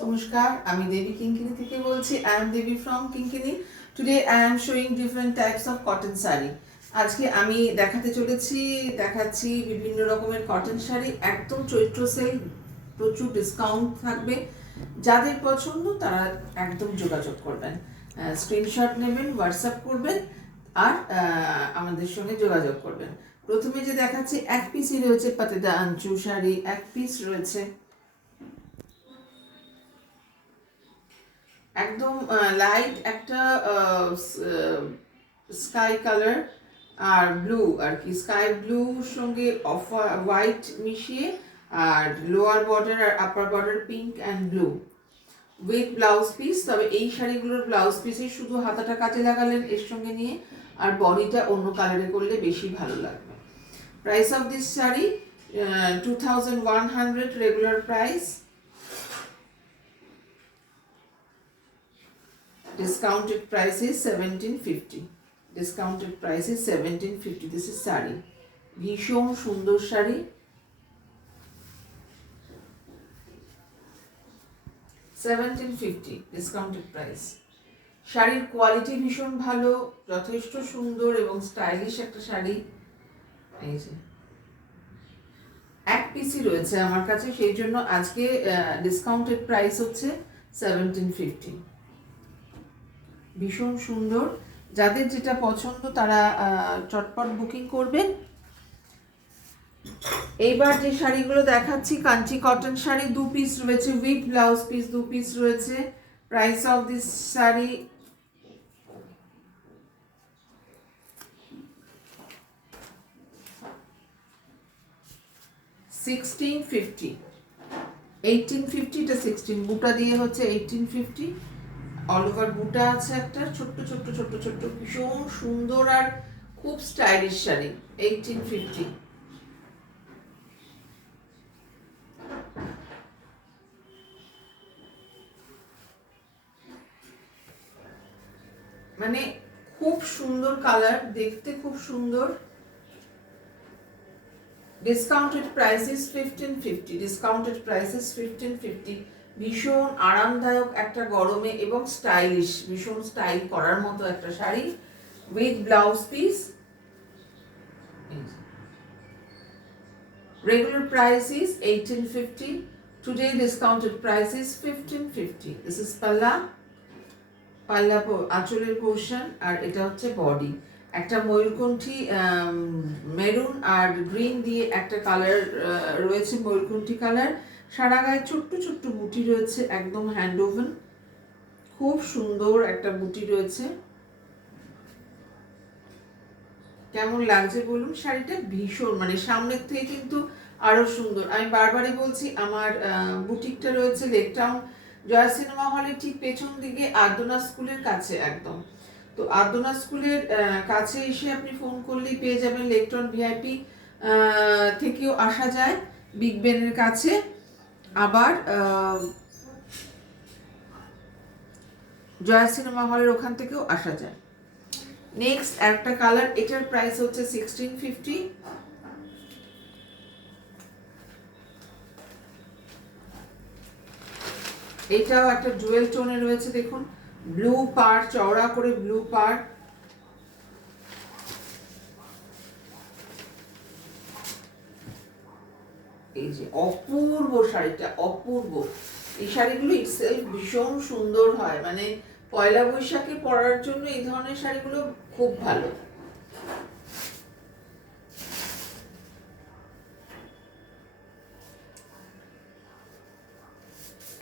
নমস্কার, আমি দেবী কিঙ্কিনি থেকে বলছি। I am Devi from Kinkini. Today I am showing different types of cotton saree. আজকে আমি দেখাচ্ছি বিভিন্ন রকমের কটন শাড়ি, একদম চৈত্র সেল, প্রচুর ডিসকাউন্ট থাকবে। যাদের পছন্দ তারা একদম যোগাযোগ করবেন, স্ক্রিনশট নেবেন, হোয়াটসঅ্যাপ করবেন আর আমাদের সঙ্গে যোগাযোগ করবেন। প্রথমে যে দেখাচ্ছি, এক পিসই রয়েছে পাতেদা আঞ্চু শাড়ি, এক পিস রয়েছে একদম লাইট একটা স্কাই কালার আর ব্লু, আর কি স্কাই ব্লুর সঙ্গে অফ হোয়াইট মিশিয়ে, আর লোয়ার বর্ডার আর upper border pink and blue with blouse piece. তবে এই শাড়িগুলোর ব্লাউজ পিসে শুধু হাতাটা কাজে লাগালেন এর সঙ্গে নিয়ে, আর বডিটা অন্য কালারে করলে বেশি ভালো লাগবে। Price of this sari 2100 regular price. Discounted price is 1750. Discounted price is 1750. This is sari, ভীষণ সুন্দর শাড়ি। 1750 discounted price. শাড়ির কোয়ালিটি ভীষণ ভালো, যথেষ্ট সুন্দর এবং স্টাইলিশ একটা শাড়ি। এই যে এক পিসই রয়েছে আমার কাছে, সেই জন্য আজকে ডিসকাউন্টেড প্রাইস হচ্ছে 1750। ভীষণ সুন্দর, যাদের যেটা পছন্দ তারা চটপট বুকিং করবেন। এইবার যে শাড়িগুলো দেখাচ্ছি, কাঞ্চি কটন শাড়ি, দু পিস রয়েছে উইথ ব্লাউজ পিস, দু পিস রয়েছে। Price of this sari 1650। 1850 টা 16, বুটা দিয়ে হচ্ছে 1850। অল ওভার বুটা আছে একটা, ছোট্ট ছোট্ট ছোট্ট ছোট্ট, ভীষণ সুন্দর আর খুব স্টাইলিশ শাড়ি। 1850। মানে খুব সুন্দর কালার, দেখতে খুব সুন্দর। Discounted price is 1550। Discounted price is 1550। ভীষণ আরামদায়ক একটা গরমে এবং স্টাইলিশ, ভীষণ স্টাইল করার মতো একটা sari with blouse piece. Regular price is 1850. Today discounted price is 1550. This is পাল্লা আঁচলের পোর্শন, আর এটা হচ্ছে বডি। একটা ময়ূরকণ্ঠী মেরুন আর গ্রিন দিয়ে একটা কালার রয়েছে, ময়ূরকণ্ঠী কালার। সারা গায়ে ছোট্ট ছোট্ট বুটি রয়েছে, একদম হ্যান্ড ওভেন, খুব সুন্দর একটা বুটি রয়েছে। কেমন লাগছে বলুন শাড়িটা? ভীষণ, মানে সামনের থেকে কিন্তু আরো সুন্দর। আমি বারবারই বলছি, আমার বুটিকটা রয়েছে লেক টাউন জয়া সিনেমা হলের ঠিক পেছন দিকে, আর্দনা স্কুলের কাছে একদম। তো আর্দনা স্কুলের কাছে এসে আপনি ফোন করলেই পেয়ে যাবেন। লেক টাউন ভিআইপি থেকেও আসা যায়, বিগ বেনের কাছে। আবার জয়া সিনেমা হলের ওখান থেকেও আসা যায়। নেক্সট একটা কালার, এটার প্রাইস হচ্ছে 1650। এটাও একটা ডুয়েল টোনে রয়েছে, দেখুন ব্লু পার, চওড়া করে ব্লু পার। এই যে অপূর্ব শাড়িটা, অপূর্ব। এই শাড়িগুলো ইটসেলফ ভীষণ সুন্দর হয়, মানে পয়লা বৈশাখে পরার জন্য এই ধরনের শাড়িগুলো খুব ভালো।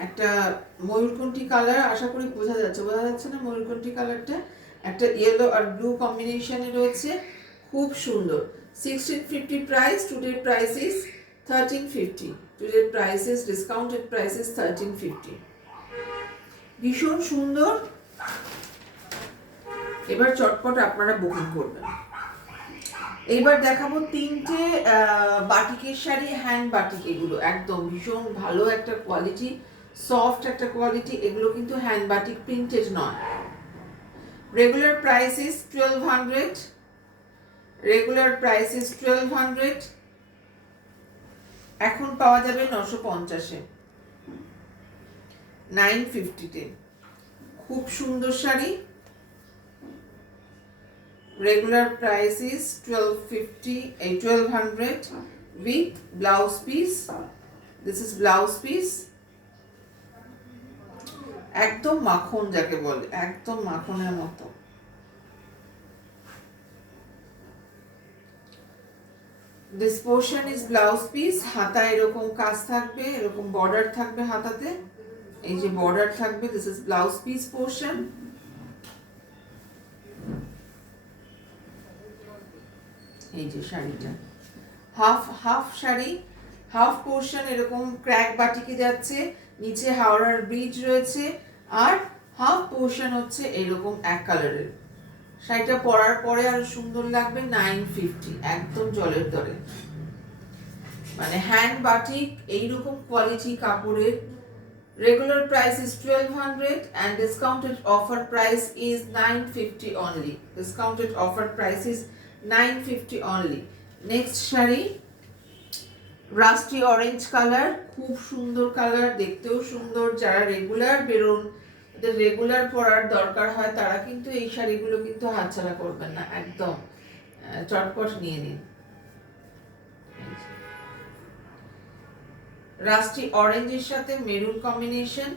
একটা ময়ূরকণ্ঠী কালার, আশা করি বোঝা যাচ্ছে না ময়ূরকণ্ঠী কালারটা? একটা ইয়েলো আর ব্লু কম্বিনেশনে রয়েছে, খুব সুন্দর। 1650 price. Today price is 1350। Today price is discounted price is 1350। ভীষণ সুন্দর। এবার চটপট আপনারা বুকিং করবেন। এইবার দেখাবো তিনটে বাটিকের শাড়ি, হ্যান্ড বাটিক। এগুলো একদম ভীষণ ভালো একটা কোয়ালিটি, সফট একটা কোয়ালিটি। এগুলো কিন্তু হ্যান্ড বাটিক, প্রিন্টেড নয়। Regular price is 1200। Regular price is 1200। এখন পাওয়া যাবে 950-এ। 950 খুব সুন্দর sari. Regular price is 1200 with blouse piece. This is blouse piece. একদম মাখন যাকে বলে, একদম মাখনের মতো। This portion is blouse piece. হাতা এরকম কাজ থাকবে, এরকম বর্ডার থাকবে হাতাতে, এই যে বর্ডার থাকবে। This is blouse piece portion. এই যে শাড়িটা হাফ শাড়ি, হাফ পোর্শন এরকম ক্র্যাক বাটিকে যাচ্ছে, নিচে হাওড়ার ব্রিজ রয়েছে, আর হাফ পোর্শন হচ্ছে এরকম এক কালারের। শাড়িটা পরার পরে আরো সুন্দর লাগবে। 950 একদম জলের দরে, মানে হ্যান্ড বাটিক এইরকম কোয়ালিটি কাপড়ের। Regular price is 1200 and discounted offer price is 950 only. Discounted offer price is 950 only. Next sari rusty orange colour, খুব সুন্দর কালার, দেখতেও সুন্দর। যারা রেগুলার বেরোন, রেগুলার পরার দরকার হয়, তারা কিন্তু এই শাড়িগুলো কিন্তু হাতছাড়া করবেন না, একদম চটপট নিয়ে নিন। রাস্টি অরেঞ্জের সাথে মেরুন কম্বিনেশন।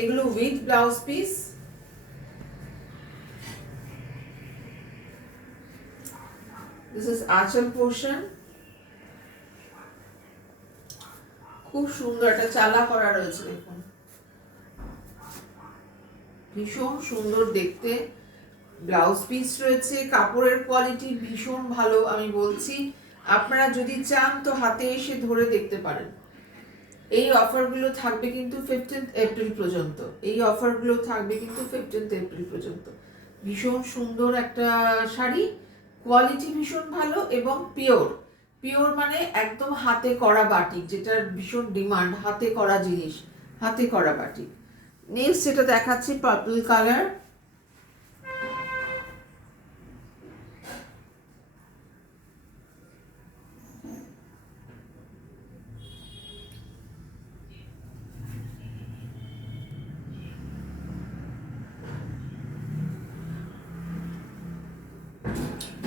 এগুলো with blouse piece. This is আঁচল পোর্শন, খুব সুন্দর একটা চালা করা রয়েছে, দেখুন ভীষণ সুন্দর দেখতে। ব্লাউজ পিস রয়েছে, কাপড়ের কোয়ালিটি ভীষণ ভালো। আমি বলছি, আপনারা যদি চান তো হাতে এসে ধরে দেখতে পারেন। এই অফারগুলো থাকবে কিন্তু 15th এপ্রিল পর্যন্ত। এই অফারগুলো থাকবে কিন্তু 15th এপ্রিল পর্যন্ত। ভীষণ সুন্দর একটা শাড়ি, কোয়ালিটি ভীষণ ভালো এবং পিওর মানে একদম হাতে করা বাটিক, যেটার ভীষণ ডিমান্ড, হাতে করা জিনিস, হাতে করা বাটিক। নেক্সট যেটা দেখাচ্ছি পার্পল কালার।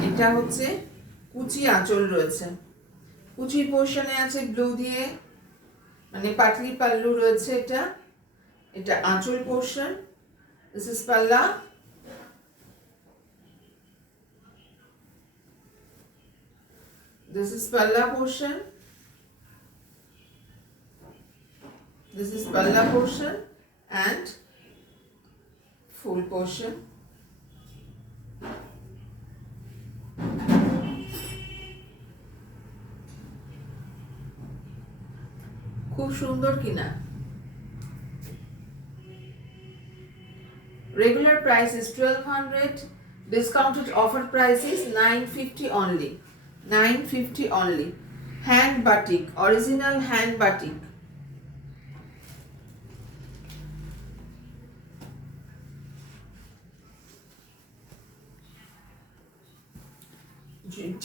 এটা হচ্ছে কুচি আঁচল রয়েছে, কুচি পোর্শনে আছে ব্লু দিয়ে, মানে পাটলি পাল্লু রয়েছে। এটা আঁচল পোর্শন। দিস ইজ পাল্লা। This is palla portion. This is palla portion and full portion. খুব সুন্দর কিনা। Regular price is 1200. Discounted offer price is 950 only. 950 only. Hand batik, original hand batik.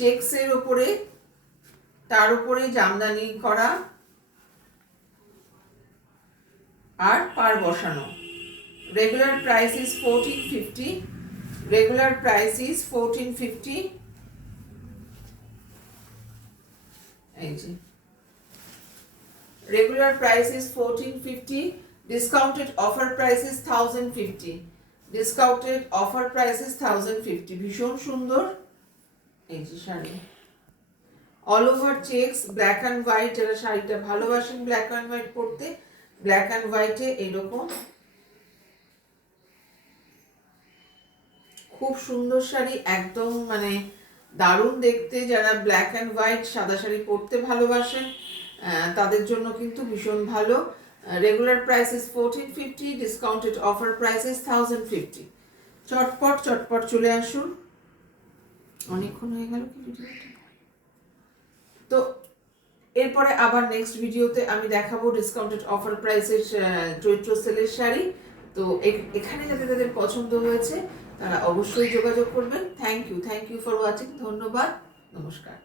চেকসের উপরে, তার উপরে জামদানি করা আর পার বসানো। Regular price is 1450। Regular price is 1450। এই যে regular price is 1450। Discounted offer price is 1050। Discounted offer price is 1050। ভীষণ সুন্দর এই যে sari, all over checks, black and white. যারা শাড়িটা ভালোবাসেন ব্ল্যাক অ্যান্ড হোয়াইট পরতে, ব্ল্যাক অ্যান্ড হোয়াইটে এইরকম খুব সুন্দর শাড়ি, একদম মানে দারুণ দেখতে। যারা ব্ল্যাক অ্যান্ড হোয়াইট সাদা শাড়ি পরতে ভালোবাসেন তাদের জন্য কিন্তু ভীষণ ভালো। Regular price is 1450, discounted offer price is 1050। চটপট চলে আসুন। অনেকক্ষণ হয়ে গেল কি ভিডিওটা? তো এরপরে আবার নেক্সট ভিডিওতে আমি দেখাবো ডিসকাউন্টেড অফার প্রাইসের চৈত্র সেলের শাড়ি। তো এখানে যাদের পছন্দ হয়েছে তারা অবশ্যই যোগাযোগ করবেন। Thank you for watching. ধন্যবাদ, নমস্কার।